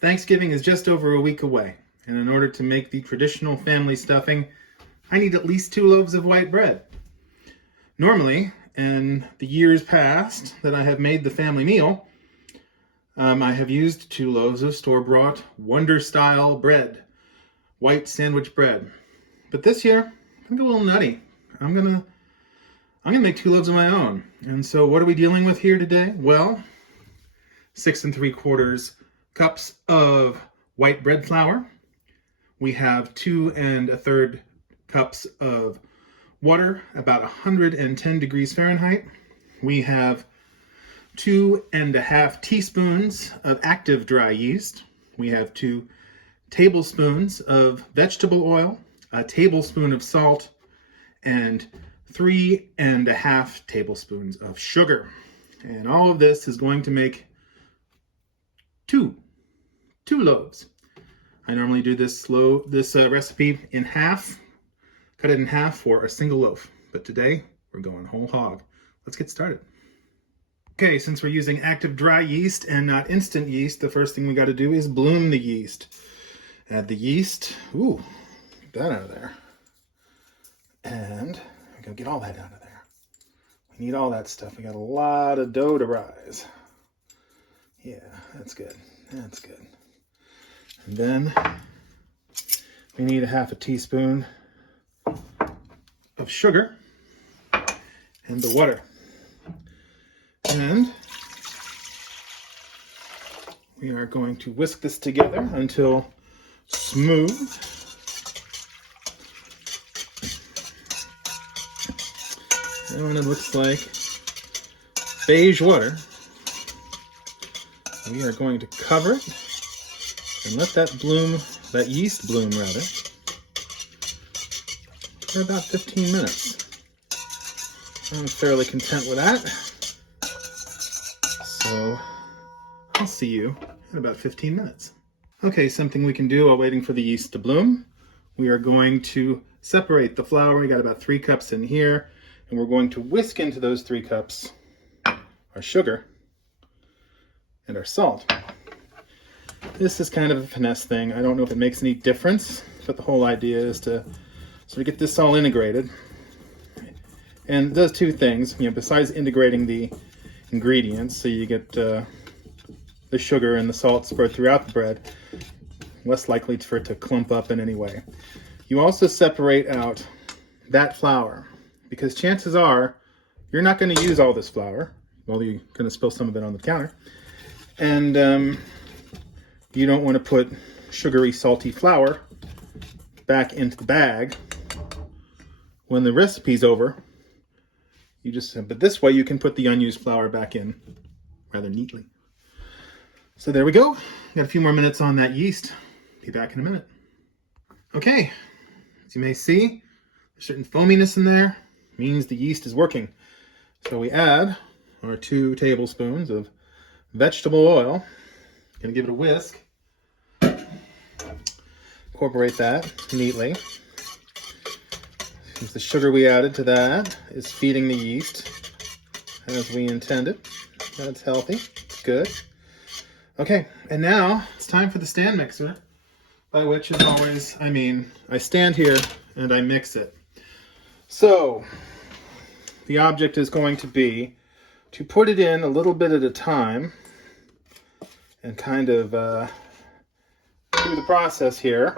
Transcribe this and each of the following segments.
Thanksgiving is just over a week away, and in order to make the traditional family stuffing, I need at least 2 loaves of white bread. Normally, in the years past that I have made the family meal, I have used 2 loaves of store-bought Wonder-style bread, white sandwich bread. But this year, I'm a little nutty. I'm gonna make 2 loaves of my own. And so what are we dealing with here today? Well, 6 3/4 cups of white bread flour. We have 2 1/3 cups of water, about 110 degrees Fahrenheit. We have 2 1/2 teaspoons of active dry yeast. We have 2 tablespoons of vegetable oil, a tablespoon of salt, and 3 1/2 tablespoons of sugar. And all of this is going to make two loaves. I normally do this recipe in half, cut it in half for a single loaf. But today we're going whole hog. Let's get started. Okay, since we're using active dry yeast and not instant yeast, the first thing we got to do is bloom the yeast. Add the yeast. Ooh, get that out of there. And I'm gonna get all that out of there. We need all that stuff. We got a lot of dough to rise. Yeah, that's good. That's good. And then we need a 1/2 teaspoon of sugar and the water. And we are going to whisk this together until smooth. And when it looks like beige water, we are going to cover it and let that yeast bloom rather, for about 15 minutes. I'm fairly content with that. So I'll see you in about 15 minutes. Okay, something we can do while waiting for the yeast to bloom. We are going to separate the flour. We got about 3 cups in here, and we're going to whisk into those 3 cups our sugar and our salt. This is kind of a finesse thing. I don't know if it makes any difference, but the whole idea is to sort of get this all integrated. And it does 2 things, besides integrating the ingredients, so you get the sugar and the salt spread throughout the bread, less likely for it to clump up in any way. You also separate out that flour, because chances are you're not going to use all this flour. Well, you're going to spill some of it on the counter. And you don't want to put sugary, salty flour back into the bag when the recipe's over. But this way you can put the unused flour back in rather neatly. So there we go. Got a few more minutes on that yeast. Be back in a minute. Okay, as you may see, there's certain foaminess in there. Means the yeast is working. So we add our 2 tablespoons of vegetable oil. Gonna give it a whisk. Incorporate that neatly. Since the sugar we added to that is feeding the yeast as we intended. That's healthy. It's good. Okay, and now it's time for the stand mixer, by which, as always, I stand here and I mix it. So the object is going to be to put it in a little bit at a time and kind of through the process here,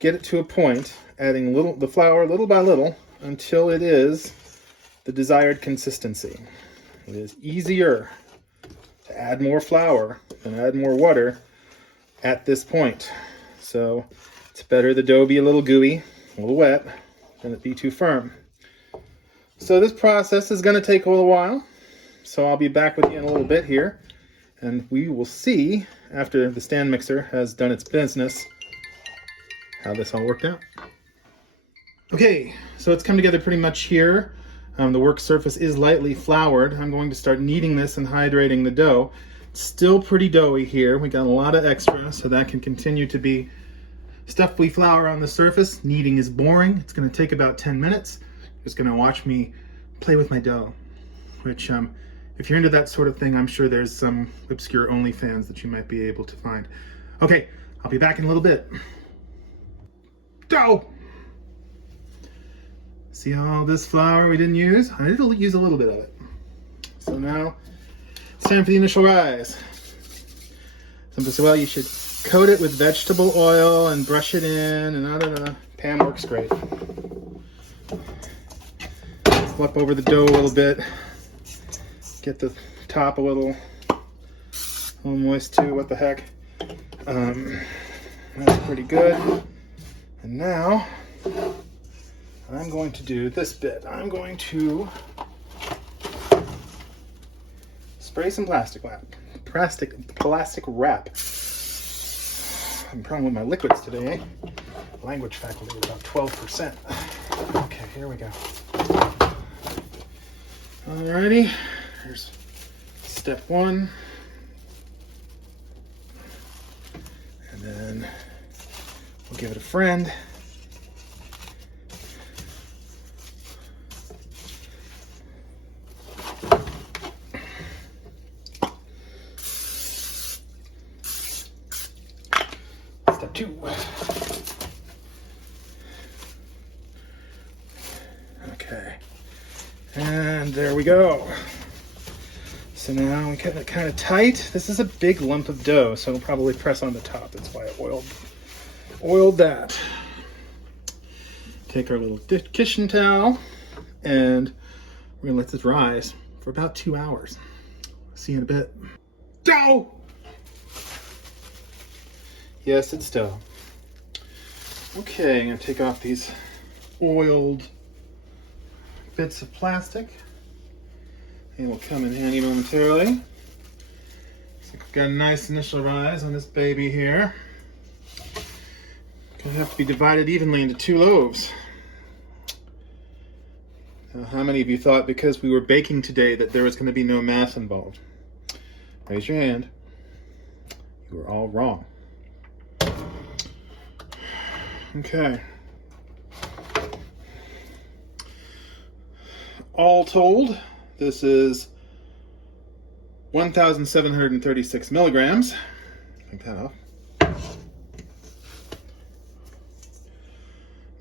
get it to a point, adding the flour little by little until it is the desired consistency. It is easier to add more flour than add more water at this point. So it's better the dough be a little gooey, a little wet, than it be too firm. So this process is going to take a little while. So I'll be back with you in a little bit here, and we will see, after the stand mixer has done its business, how this all worked out. Okay, so it's come together pretty much here. The work surface is lightly floured. I'm going to start kneading this and hydrating the dough. It's still pretty doughy here. We got a lot of extra, so that can continue to be stuffy flour on the surface. Kneading is boring. It's going to take about 10 minutes. Just going to watch me play with my dough, which If you're into that sort of thing, I'm sure there's some obscure OnlyFans that you might be able to find. Okay, I'll be back in a little bit. Go! See all this flour we didn't use? I did use a little bit of it. So now it's time for the initial rise. Some people say, well, you should coat it with vegetable oil and brush it in and Pam works great. Flip over the dough a little bit. Get the top a little moist too. What the heck? That's pretty good. And now I'm going to do this bit. I'm going to spray some plastic wrap. Plastic wrap. I'm problem with my liquids today. Language faculty is about 12%. Okay, here we go. Alrighty, here's step one. And then we'll give it a friend. Step two. Okay. And there we go. So now we get it kind of tight. This is a big lump of dough, so it'll probably press on the top. That's why I oiled that. Take our little kitchen towel, and we're gonna let this rise for about 2 hours. See you in a bit. Dough! Yes, it's dough. Okay, I'm gonna take off these oiled bits of plastic, and will come in handy momentarily. So we've got a nice initial rise on this baby here. Gonna have to be divided evenly into 2 loaves. Now, how many of you thought because we were baking today that there was going to be no math involved? Raise your hand. You were all wrong. Okay. All told, this is 1,736 milligrams. Take that off.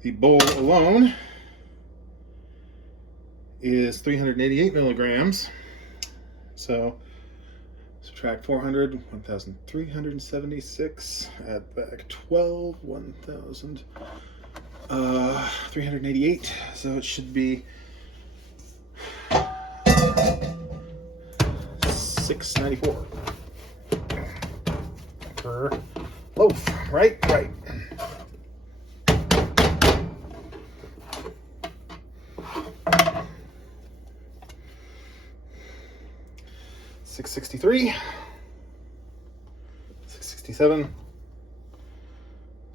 The bowl alone is 388 milligrams. So subtract 400, 1,376, add back 12, 1,388. So it should be 694 per loaf, right? Right. $663, $667,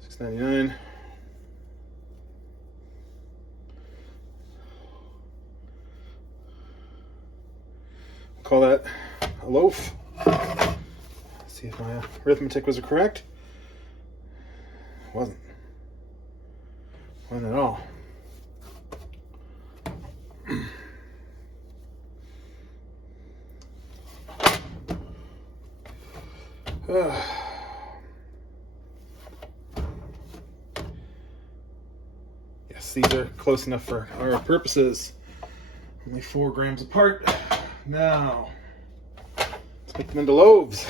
$699. Call that a loaf. Let's see if my arithmetic was correct. It wasn't. Wasn't at all. Yes, these are close enough for our purposes. Only 4 grams apart. Now, let's make them into loaves.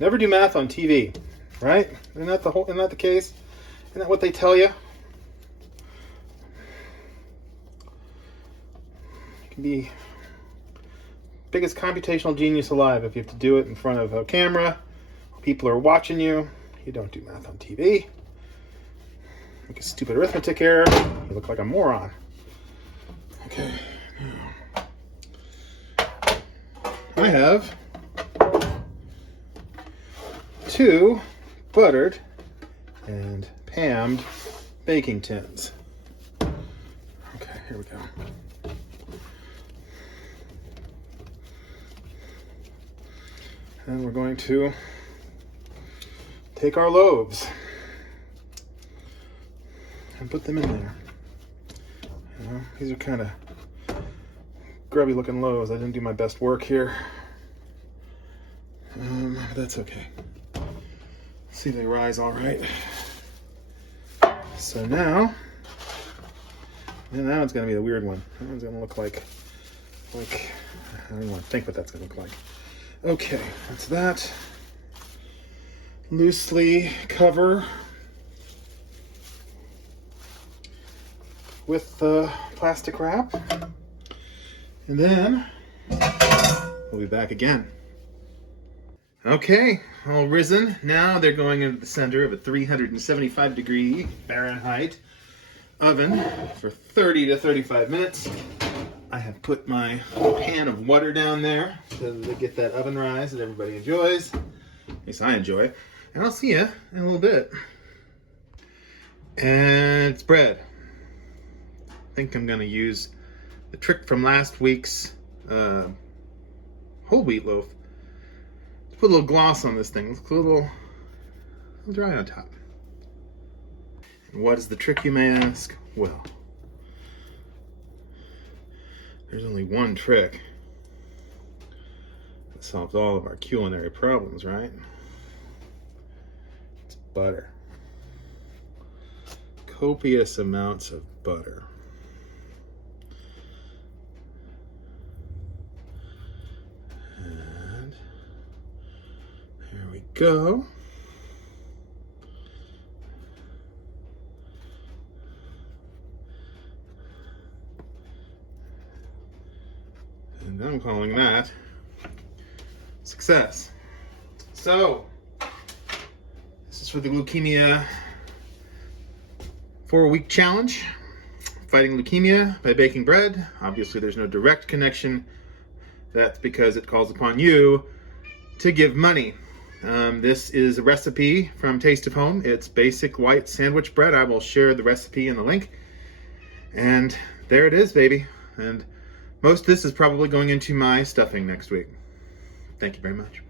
Never do math on TV, right? Isn't that the case? Isn't that what they tell you? You can be biggest computational genius alive if you have to do it in front of a camera. People are watching you. You don't do math on TV. Make a stupid arithmetic error. You look like a moron. Okay. I have 2 buttered and Pammed baking tins. Okay, here we go. And we're going to take our loaves and put them in there. You know, these are kind of grubby looking loaves. I didn't do my best work here. That's okay. See, they rise all right. So now it's gonna be the weird one. That one's gonna look like I don't even want to think what that's gonna look like. Okay, that's that. Loosely cover with the plastic wrap, and then we'll be back again. Okay, all risen. Now they're going into the center of a 375 degree Fahrenheit oven for 30 to 35 minutes. I have put my pan of water down there so they get that oven rise that everybody enjoys. At least I enjoy. And I'll see you in a little bit. And it's bread. I think I'm going to use the trick from last week's whole wheat loaf. Put a little gloss on this thing. It's a little dry on top. And what is the trick, you may ask? Well, there's only one trick that solves all of our culinary problems, right? It's butter. Copious amounts of butter. And there we go. And I'm calling that success. So, this is for the Leukemia 4-week challenge. Fighting leukemia by baking bread. Obviously, there's no direct connection. That's because it calls upon you to give money. This is a recipe from Taste of Home. It's basic white sandwich bread. I will share the recipe in the link. And there it is, baby. And most of this is probably going into my stuffing next week. Thank you very much.